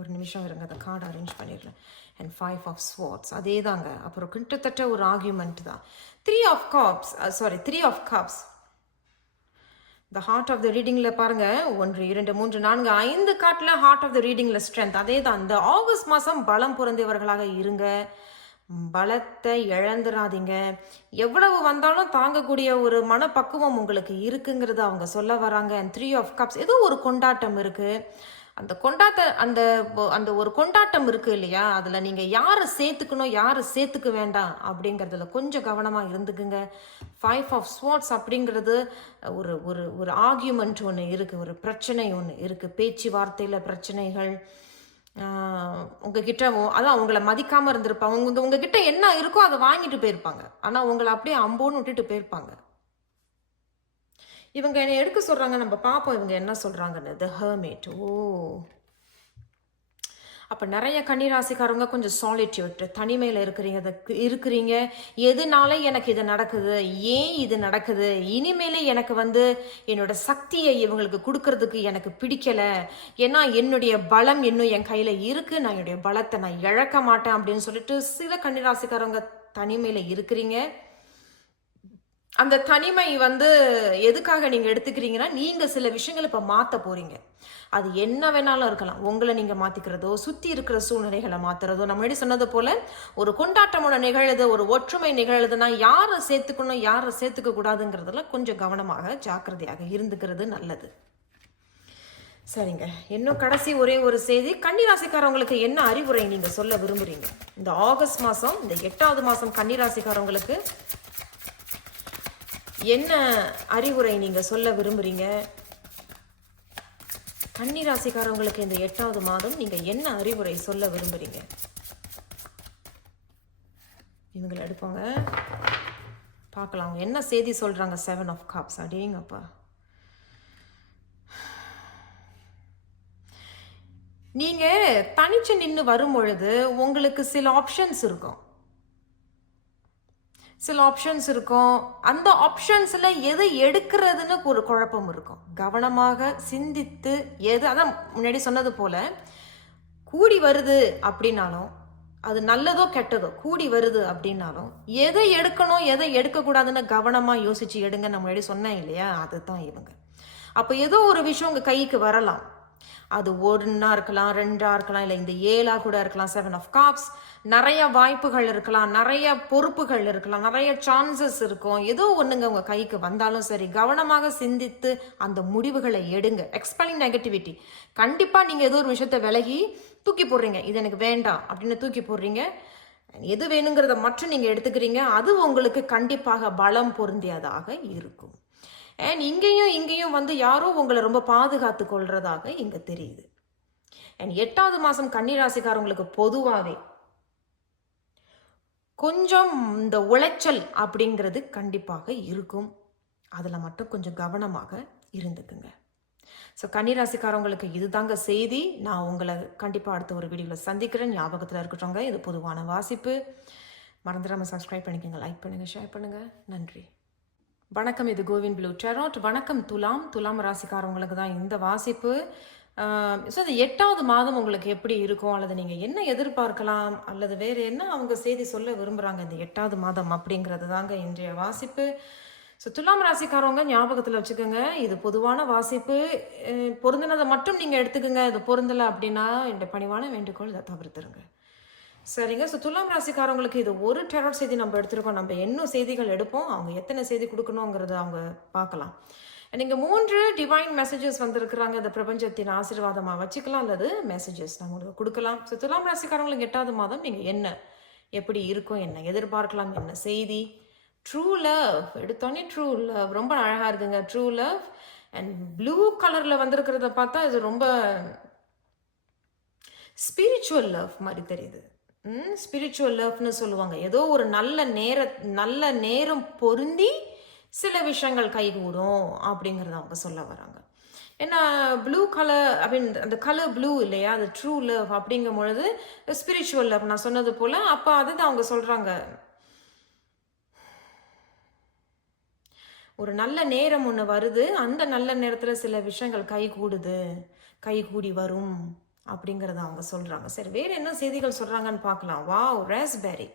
ஒரு நிமிஷம் இருங்க அந்த கார்டு அரேஞ்ச் பண்ணிடுறேன். அண்ட் ஃபைவ் ஆஃப் ஸ்வாட்ஸ் அதே தாங்க அப்புறம் கிட்டத்தட்ட ஒரு ஆர்கியூமெண்ட் தான். Three of cups sorry three of cups the heart of the ரீடிங்கில் பாருங்கள் ஒன்று இரண்டு மூன்று நான்கு ஐந்து காட்டில் ஹார்ட் ஆஃப் த ரீடிங்கில் ஸ்ட்ரென்த் அதே தான் இந்த ஆகஸ்ட் மாதம் பலம் பொருந்தியவர்களாக இருங்க. பலத்தை இழந்துடாதீங்க எவ்வளவு வந்தாலும் தாங்கக்கூடிய ஒரு மனப்பக்குவம் உங்களுக்கு இருக்குங்கிறது அவங்க சொல்ல வராங்க. அண்ட் த்ரீ ஆஃப் கப்ஸ் ஏதோ ஒரு கொண்டாட்டம் இருக்குது அந்த கொண்டாட்ட அந்த அந்த ஒரு கொண்டாட்டம் இருக்கு இல்லையா? அதில் நீங்கள் யாரை சேர்த்துக்கணும் யாரை சேர்த்துக்க வேண்டாம் அப்படிங்கிறதுல கொஞ்சம் கவனமாக இருந்துக்குங்க. ஃபைவ் ஆஃப் ஸ்வாட்ஸ் அப்படிங்கிறது ஒரு ஒரு ஒரு ஆர்கியூமெண்ட் ஒன்று இருக்குது ஒரு பிரச்சனை ஒன்று இருக்குது பேச்சுவார்த்தையில் பிரச்சனைகள் உங்ககிட்ட அதான் உங்களை மதிக்காமல் இருந்திருப்பாங்க உங்க உங்ககிட்ட என்ன இருக்கோ அதை வாங்கிட்டு போயிருப்பாங்க. ஆனால் உங்களை அப்படியே அம்போன்னு விட்டுட்டு போயிருப்பாங்க. இவங்க என்னை எடுக்க சொல்கிறாங்க நம்ம பார்ப்போம் இவங்க என்ன சொல்கிறாங்கன்னு த ஹர்மேட் ஓ. அப்போ நிறைய கன்னிராசிக்காரங்க கொஞ்சம் சாலிட்யூட் தனிமையில் இருக்கிறீங்க அதுக்கு இருக்கிறீங்க. எதுனால எனக்கு இது நடக்குது? ஏன் இது நடக்குது? இனிமேலே எனக்கு வந்து என்னோட சக்தியை இவங்களுக்கு கொடுக்கறதுக்கு எனக்கு பிடிக்கலை. ஏன்னா என்னுடைய பலம் இன்னும் என் கையில் இருக்குது நான் என்னுடைய பலத்தை நான் இழக்க மாட்டேன் அப்படின்னு சொல்லிட்டு சில கன்னிராசிக்காரங்க தனிமையில் இருக்கிறீங்க. அந்த தனிமை வந்து எதுக்காக நீங்கள் எடுத்துக்கிறீங்கன்னா நீங்கள் சில விஷயங்களை இப்போ மாற்ற போகிறீங்க அது என்ன வேணாலும் இருக்கலாம். உங்களை நீங்கள் மாற்றிக்கிறதோ சுற்றி இருக்கிற சூழ்நிலைகளை மாற்றுறதோ நம்ம முன்னாடி சொன்னது போல் ஒரு கொண்டாட்டமோட நிகழுது ஒரு ஒற்றுமை நிகழுதுன்னா யாரை சேர்த்துக்கணும் யாரை சேர்த்துக்க கூடாதுங்கிறதுல கொஞ்சம் கவனமாக ஜாக்கிரதையாக இருந்துக்கிறது நல்லது. சரிங்க. இன்னும் கடைசி ஒரே ஒரு செய்தி. கன்னிராசிக்காரவங்களுக்கு என்ன அறிவுரை நீங்கள் சொல்ல விரும்புகிறீங்க இந்த ஆகஸ்ட் மாதம் இந்த எட்டாவது மாதம் கன்னிராசிக்காரவங்களுக்கு என்ன அறிவுரை நீங்க சொல்ல விரும்புறீங்க? கன்னிராசிக்காரவங்களுக்கு இந்த எட்டாவது மாதம் நீங்க என்ன அறிவுரை சொல்ல விரும்புறீங்க? இவங்களை எடுப்பாங்க. பார்க்கலாம். அவங்க என்ன செய்தி சொல்றாங்க? செவன் ஆஃப் காப்ஸ் அடேங்கப்பா. நீங்கள் தனிச்சு நின்று வரும் பொழுது உங்களுக்கு சில ஆப்ஷன்ஸ் இருக்கும். சில ஆப்ஷன்ஸ் இருக்கும். அந்த ஆப்ஷன்ஸில் எது எடுக்கிறதுன்னு ஒரு குழப்பம் இருக்கும். கவனமாக சிந்தித்து எது அதான் முன்னாடி சொன்னது போல் கூடி வருது அப்படின்னாலும் அது நல்லதோ கெட்டதோ கூடி வருது அப்படின்னாலும் எதை எடுக்கணும் எதை எடுக்கக்கூடாதுன்னு கவனமாக யோசிச்சு எடுங்க. நான் முன்னாடி சொன்னேன் இல்லையா? அதுதான் இவங்க. அப்போ ஏதோ ஒரு விஷயம் உங்கள் கைக்கு வரலாம். அது ஒன்றா இருக்கலாம் ரெண்டா இருக்கலாம் இல்லை இந்த ஏழா கூட இருக்கலாம் செவன் ஆஃப் காப்ஸ் நிறைய வாய்ப்புகள் இருக்கலாம் நிறைய பொறுப்புகள் இருக்கலாம் நிறைய சான்சஸ் இருக்கும். ஏதோ ஒன்றுங்க உங்கள் கைக்கு வந்தாலும் சரி கவனமாக சிந்தித்து அந்த முடிவுகளை எடுங்க. எக்ஸ்பெலிங் நெகட்டிவிட்டி கண்டிப்பாக நீங்கள் ஏதோ ஒரு விஷயத்த விலகி தூக்கி போடுறீங்க. இது எனக்கு வேண்டாம் அப்படின்னு தூக்கி போடுறீங்க. எது வேணுங்கிறத மட்டும் நீங்கள் எடுத்துக்கிறீங்க. அது உங்களுக்கு கண்டிப்பாக பலம் பொருந்தியதாக இருக்கும். அண்ட் இங்கேயும் இங்கேயும் வந்து யாரோ உங்களை ரொம்ப பாதுகாத்து கொள்றதாக இங்கே தெரியுது. அண்ட் எட்டாவது மாதம் கன்னிராசிக்காரவங்களுக்கு பொதுவாகவே கொஞ்சம் இந்த உளைச்சல் அப்படிங்கிறது கண்டிப்பாக இருக்கும். அதில் மட்டும் கொஞ்சம் கவனமாக இருந்துக்குங்க. ஸோ கன்னிராசிக்காரவங்களுக்கு இதுதாங்க செய்தி. நான் உங்களை கண்டிப்பாக அடுத்த ஒரு வீடியோவில் சந்திக்கிறேன். ஞாபகத்தில் இருக்கட்டோங்க இது பொதுவான வாசிப்பு. மறந்துடாமல் சப்ஸ்கிரைப் பண்ணிக்கோங்க. லைக் பண்ணுங்கள் ஷேர் பண்ணுங்கள் நன்றி. வணக்கம் இது கோவிந்த் ப்ளூ டெரோட். வணக்கம் துலாம். துலாம் ராசிக்காரவங்களுக்கு தான் இந்த வாசிப்பு. ஸோ இந்த எட்டாவது மாதம் உங்களுக்கு எப்படி இருக்கும்? அல்லது நீங்கள் என்ன எதிர்பார்க்கலாம்? அல்லது வேறு என்ன அவங்க செய்தி சொல்ல விரும்புகிறாங்க இந்த எட்டாவது மாதம் அப்படிங்கிறது தாங்க இன்றைய வாசிப்பு. ஸோ துலாம் ராசிக்காரவங்க ஞாபகத்தில் வச்சுக்கோங்க இது பொதுவான வாசிப்பு. பொருந்தினதை மட்டும் நீங்கள் எடுத்துக்கோங்க. இது பொருந்தலை அப்படின்னா இந்த பணிவான வேண்டுகோள் இதை தவிர்த்துருங்க. சரிங்க. ஸோ துலாம் ராசிக்காரவங்களுக்கு இது ஒரு டெரர் செய்தி நம்ம எடுத்திருக்கோம். நம்ம இன்னும் செய்திகள் எடுப்போம் அவங்க எத்தனை செய்தி கொடுக்கணுங்கிறத அவங்க பார்க்கலாம். நீங்கள் மூன்று டிவைன் மெசேஜஸ் வந்திருக்கிறாங்க. இந்த பிரபஞ்சத்தின் ஆசீர்வாதமாக வச்சுக்கலாம் அல்லது மெசேஜஸ் நம்ம உங்களுக்கு கொடுக்கலாம். ஸோ துலாம் ராசிக்காரங்களுக்கு எட்டாவது மாதம் நீங்கள் என்ன எப்படி இருக்கும் என்ன எதிர்பார்க்கலாம் என்ன செய்தி? ட்ரூ லவ் எடுத்தோன்னே ட்ரூ லவ் ரொம்ப அழகாக இருக்குங்க. ட்ரூ லவ் அண்ட் ப்ளூ கலரில் வந்திருக்கிறத பார்த்தா இது ரொம்ப ஸ்பிரிச்சுவல் லவ் மாதிரி தெரியுது. ஸ்பிரிச்சுவல் லவ்னு சொல்லுவாங்க. ஏதோ ஒரு நல்ல நேர நல்ல நேரம் பொருந்தி சில விஷயங்கள் கைகூடும் அப்படிங்கிறத அவங்க சொல்ல வராங்க. ஏன்னா ப்ளூ கலர் அப்படின்னு அந்த கலர் ப்ளூ இல்லையா? அது ட்ரூ லவ் அப்படிங்கும் பொழுது ஸ்பிரிச்சுவல் லவ் நான் சொன்னது போல் அப்போ அதுதான் அவங்க சொல்கிறாங்க ஒரு நல்ல நேரம் ஒன்று வருது அந்த நல்ல நேரத்தில் சில விஷயங்கள் கை கூடுது கை கூடி வரும். அப்படிங்கிறத அவங்க சொல்கிறாங்க சரி வேறு என்ன செய்திகள் சொல்கிறாங்கன்னு பார்க்கலாம். Wow raspberry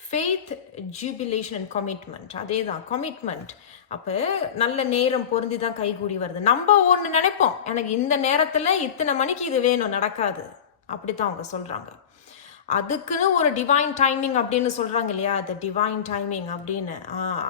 faith jubilation and commitment அதே தான் கமிட்மெண்ட் அப்போ நல்ல நேரம் பொருந்தி தான் கைகூடி வருது. நம்ம ஒன்று நினைப்போம் எனக்கு இந்த நேரத்தில் இத்தனை மணிக்கு இது வேணும் நடக்காது. அப்படித்தான் அவங்க சொல்கிறாங்க அதுக்குன்னு ஒரு டிவைன் டைமிங் அப்படின்னு சொல்கிறாங்க இல்லையா? அது டிவைன் டைமிங் அப்படின்னு.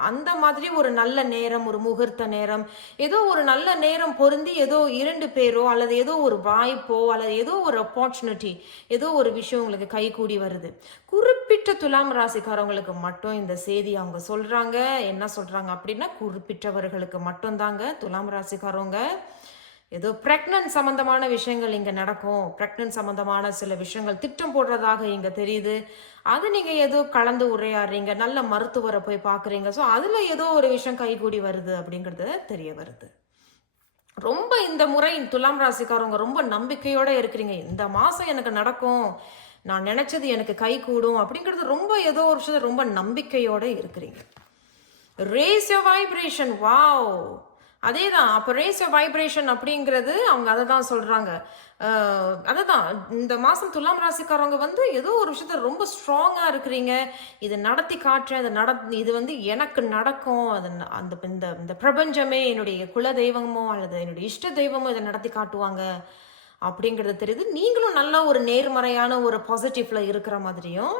அந்த மாதிரி ஒரு நல்ல நேரம் ஒரு முகூர்த்த நேரம் ஏதோ ஒரு நல்ல நேரம் பொருந்தி ஏதோ இரண்டு பேரோ அல்லது ஏதோ ஒரு வாய்ப்போ அல்லது ஏதோ ஒரு opportunity ஏதோ ஒரு விஷயம் உங்களுக்கு கைகூடி வருது. குறிப்பிட்ட துலாம் ராசிக்காரவங்களுக்கு மட்டும் இந்த செய்தி அவங்க சொல்கிறாங்க என்ன சொல்கிறாங்க அப்படின்னா குறிப்பிட்டவர்களுக்கு மட்டும்தாங்க துலாம் ராசிக்காரவங்க ஏதோ பிரெக்னன்ட் சம்மந்தமான விஷயங்கள் இங்கே நடக்கும். பிரெக்னன்ட் சம்மந்தமான சில விஷயங்கள் திட்டம் போடுறதாக இங்கே தெரியுது. அது நீங்கள் ஏதோ கலந்து உரையாடுறீங்க நல்ல மருத்துவரை போய் பார்க்குறீங்க. ஸோ அதில் ஏதோ ஒரு விஷயம் கைகூடி வருது அப்படிங்கிறது தெரிய வருது. ரொம்ப இந்த முறை துலாம் ராசிக்காரவங்க ரொம்ப நம்பிக்கையோடு இருக்கிறீங்க. இந்த மாதம் எனக்கு நடக்கும். நான் நினச்சது எனக்கு கை கூடும் அப்படிங்கிறது ரொம்ப ஏதோ ஒரு விஷயத்த ரொம்ப நம்பிக்கையோடு இருக்கிறீங்க. ரேஸ் யோர் வைப்ரேஷன் வாவ் அதே தான் அப்போ ரேஸ் யோர் வைப்ரேஷன் அப்படிங்கிறது அவங்க அதை தான் சொல்கிறாங்க அதை அதுதான் இந்த மாதம் துலாம் ராசிக்காரவங்க வந்து ஏதோ ஒரு விஷயத்த ரொம்ப ஸ்ட்ராங்காக இருக்கிறீங்க. இதை நடத்தி காட்டுறேன் அதை நட இது வந்து எனக்கு நடக்கும். அது அந்த இந்த இந்த பிரபஞ்சமே என்னுடைய குல தெய்வமோ அல்லது என்னுடைய இஷ்ட தெய்வமோ இதை நடத்தி காட்டுவாங்க அப்படிங்கிறது தெரியுது. நீங்களும் நல்ல ஒரு நேர்மறையான ஒரு பாசிட்டிவ்ல இருக்கிற மாதிரியும்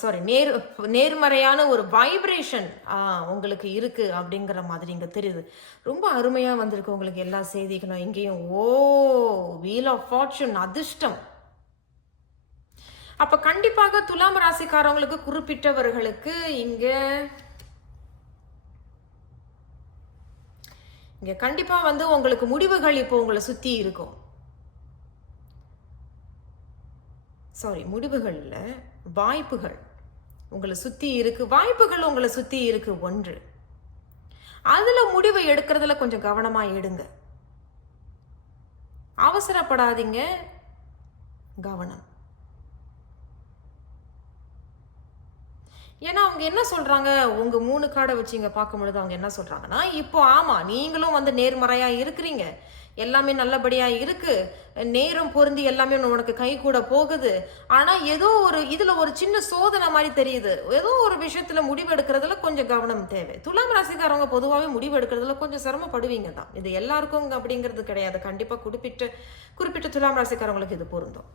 சாரி நேர் நேர்மறையான ஒரு வைப்ரேஷன் உங்களுக்கு இருக்குது அப்படிங்கிற மாதிரி இங்கே தெரியுது. ரொம்ப அருமையாக வந்திருக்கு உங்களுக்கு எல்லா செய்திகளும். இங்கேயும் ஓ வீல் ஆஃப் ஃபார்ச்சூன் அதிர்ஷ்டம். அப்போ கண்டிப்பாக துலாம் ராசிக்காரவங்களுக்கு குறிப்பிட்டவர்களுக்கு இங்கே இங்கே கண்டிப்பாக வந்து உங்களுக்கு முடிவுகள் இப்போ உங்களை சுற்றி இருக்கும். சாரி முடிவுகள் இல்லை வாய்ப்புகள். உங்களை சுற்றி இருக்கு வாய்ப்புகள் உங்களை சுற்றி இருக்கு ஒன்று. அதில் முடிவை எடுக்கிறதுல கொஞ்சம் கவனமாக எடுங்க. அவசரப்படாதீங்க கவனம். ஏன்னா அவங்க என்ன சொல்றாங்க? உங்க மூணு காடை வச்சு இங்க பார்க்கும் பொழுது அவங்க என்ன சொல்றாங்கன்னா இப்போ ஆமா நீங்களும் வந்து நேர்மறையா இருக்கிறீங்க. எல்லாமே நல்லபடியாக இருக்குது நேரம் பொருந்தி எல்லாமே உனக்கு கை கூட போகுது. ஆனால் ஏதோ ஒரு இதில் ஒரு சின்ன சோதனை மாதிரி தெரியுது. ஏதோ ஒரு விஷயத்தில் முடிவு எடுக்கிறதுல கொஞ்சம் கவனம் தேவை. துலாம் ராசிக்காரவங்க பொதுவாகவே முடிவு எடுக்கிறதுல கொஞ்சம் சிரமப்படுவீங்க தான். இது எல்லாருக்கும் அப்படிங்கிறது கிடையாது. கண்டிப்பாக குறிப்பிட்ட குறிப்பிட்ட துலாம் ராசிக்காரவங்களுக்கு இது பொருந்தும்.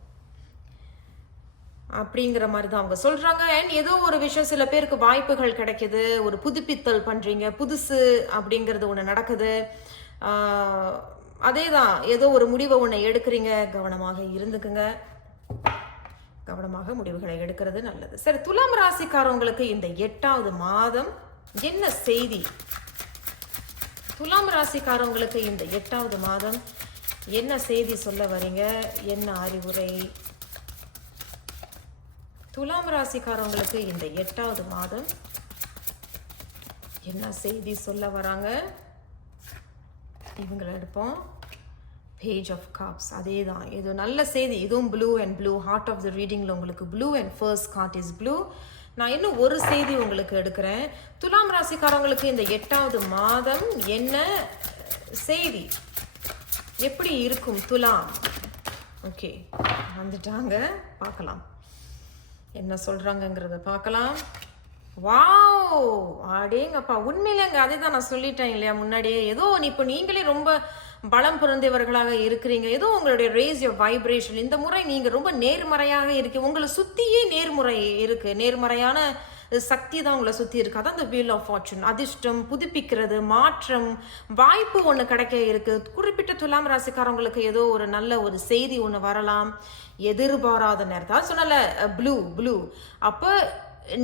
அப்படிங்கிற மாதிரி தான் அவங்க சொல்கிறாங்க அண்ட் ஏதோ ஒரு விஷயம் சில பேருக்கு வாய்ப்புகள் கிடைக்குது. ஒரு புதுப்பித்தல் பண்ணுறீங்க புதுசு அப்படிங்கிறது ஒன்று நடக்குது. அதே தான் ஏதோ ஒரு முடிவை ஒன்று எடுக்கிறீங்க. கவனமாக இருந்துக்குங்க. கவனமாக முடிவுகளை எடுக்கிறது நல்லது. சரி துலாம் ராசிக்காரவங்களுக்கு இந்த எட்டாவது மாதம் என்ன செய்தி? துலாம் ராசிக்காரவங்களுக்கு இந்த எட்டாவது மாதம் என்ன செய்தி சொல்ல வரீங்க? என்ன அறிவுரை? துலாம் ராசிக்காரவங்களுக்கு இந்த எட்டாவது மாதம் என்ன செய்தி சொல்ல வராங்க? இவங்களை எடுப்போம். பேஜ் ஆஃப் காப்ஸ் அதே தான் இது நல்ல செய்தி. இதுவும் blue and blue heart of the ரீடிங்கில் உங்களுக்கு blue and first card is blue நான் இன்னும் ஒரு செய்தி உங்களுக்கு எடுக்கிறேன். துலாம் ராசிக்காரவங்களுக்கு இந்த எட்டாவது மாதம் என்ன செய்தி? எப்படி இருக்கும் துலாம்? ஓகே வந்துட்டாங்க. பார்க்கலாம். என்ன சொல்கிறாங்கங்கிறத பார்க்கலாம். வாவ்! அடேங்கப்பா. உண்மையிலேங்க அதே தான் நான் சொல்லிட்டேன் இல்லையா முன்னாடியே. ஏதோ இப்போ நீங்களே ரொம்ப பலம் பிறந்தவர்களாக இருக்கிறீங்க. ஏதோ உங்களுடைய ரேஸ் யோர் வைப்ரேஷன் இந்த முறை நீங்கள் ரொம்ப நேர்மறையாக இருக்கு. உங்களை சுற்றியே நேர்முறை இருக்கு. நேர்மறையான சக்தி தான் உங்களை சுற்றி இருக்கு. அதான் இந்த வீல் ஆஃப் ஃபார்ச்சூன் அதிர்ஷ்டம் புதுப்பிக்கிறது மாற்றம் வாய்ப்பு ஒன்று கிடைக்க இருக்கு. குறிப்பிட்ட துலாம் ராசிக்காரவங்களுக்கு ஏதோ ஒரு நல்ல ஒரு செய்தி ஒன்று வரலாம். எதிர்பாராத நேரத்தில் சொன்னல ப்ளூ ப்ளூ அப்போ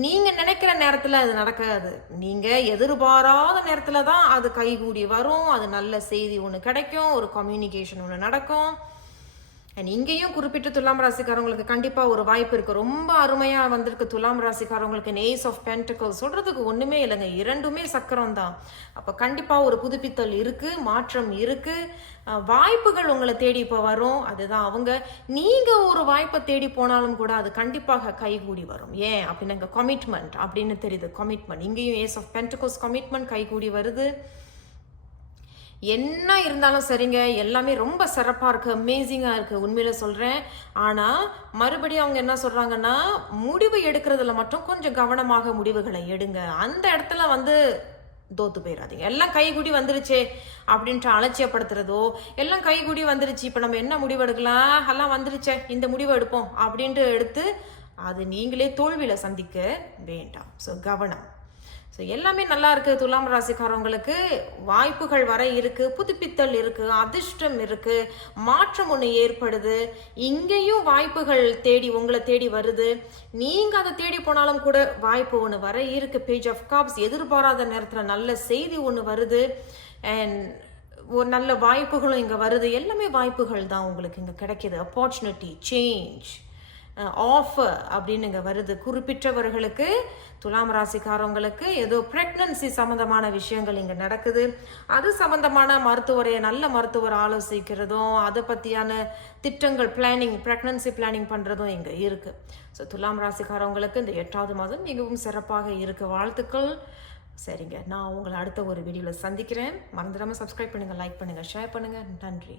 நீங்கள் நினைக்கிற நேரத்தில் அது நடக்காது. நீங்கள் எதிர்பாராத நேரத்தில் தான் அது கைகூடி வரும். அது நல்ல செய்தி ஒன்று கிடைக்கும். ஒரு கம்யூனிகேஷன் ஒன்று நடக்கும். அண்ட் இங்கேயும் குறிப்பிட்ட துலாம் ராசிக்காரங்களுக்கு கண்டிப்பாக ஒரு வாய்ப்பு இருக்கு. ரொம்ப அருமையாக வந்திருக்கு துலாம் ராசிக்காரவங்களுக்கு நேஸ் ஆஃப் பென்டக்கல் சொல்கிறதுக்கு ஒன்றுமே இல்லைங்க. இரண்டுமே சக்கரம் தான் அப்போ கண்டிப்பாக ஒரு புதுப்பித்தல் இருக்குது மாற்றம் இருக்குது வாய்ப்புகள் உங்களை தேடி இப்போ வரும். அதுதான் அவங்க. நீங்கள் ஒரு வாய்ப்பை தேடி போனாலும் கூட அது கண்டிப்பாக கைகூடி வரும். ஏன்? அப்படின்னா கமிட்மெண்ட் அப்படின்னு தெரியுது. கமிட்மெண்ட் இங்கேயும் ஏஸ் ஆஃப் பென்டிகல்ஸ் கமிட்மெண்ட் கைகூடி வருது. என்ன இருந்தாலும் சரிங்க எல்லாமே ரொம்ப சிறப்பாக இருக்குது அமேசிங்காக இருக்குது உண்மையில் சொல்கிறேன் ஆனால் மறுபடியும் அவங்க என்ன சொல்கிறாங்கன்னா முடிவு எடுக்கிறதுல மட்டும் கொஞ்சம் கவனமாக முடிவுகளை எடுங்க. அந்த இடத்துல வந்து தோத்து போயிடாதீங்க எல்லாம் கைகுடி வந்துருச்சே அப்படின்ட்டு அலட்சியப்படுத்துறதோ எல்லாம் கைகுடி வந்துருச்சு இப்போ நம்ம என்ன முடிவு எடுக்கலாம்? எல்லாம் வந்துருச்சே இந்த முடிவு எடுப்போம் அப்படின்ட்டு எடுத்து அது நீங்களே தோல்வியில் சந்திக்க வேண்டாம். ஸோ கவனம். ஸோ எல்லாமே நல்லா இருக்குது துலாம் ராசிக்காரவங்களுக்கு வாய்ப்புகள் வர இருக்கு. புதுப்பித்தல் இருக்குது அதிர்ஷ்டம் இருக்குது மாற்றம் ஒன்று ஏற்படுது. இங்கேயும் வாய்ப்புகள் தேடி உங்களை தேடி வருது. நீங்கள் அதை தேடி போனாலும் கூட வாய்ப்பு ஒன்று வர இருக்குது பேஜ் ஆஃப் காப்ஸ் எதிர்பாராத நேரத்தில் நல்ல செய்தி ஒன்று வருது. அண்ட் ஒரு நல்ல வாய்ப்புகளும் இங்கே வருது. எல்லாமே வாய்ப்புகள் தான் உங்களுக்கு இங்கே கிடைக்கிது. ஆப்பர்ச்சுனிட்டி சேஞ்ச் ஆஃபர் அப்படின்னு இங்கே வருது. குறிப்பிட்டவர்களுக்கு துலாம் ராசிக்காரவங்களுக்கு ஏதோ ப்ரெக்னன்சி சம்மந்தமான விஷயங்கள் இங்கே நடக்குது. அது சம்மந்தமான மருத்துவரை நல்ல மருத்துவர் ஆலோசிக்கிறதும் அதை பற்றியான திட்டங்கள் பிளானிங் ப்ரெக்னன்சி பிளானிங் பண்ணுறதும் இங்கே இருக்குது ஸோ துலாம் ராசிக்காரவங்களுக்கு இந்த எட்டாவது மாதம் மிகவும் சிறப்பாக இருக்கு. வாழ்த்துக்கள். சரிங்க. நான் உங்களை அடுத்த ஒரு வீடியோவில் சந்திக்கிறேன். மறந்துடாமல் சப்ஸ்கிரைப் பண்ணுங்கள் லைக் பண்ணுங்கள் ஷேர் பண்ணுங்கள் நன்றி.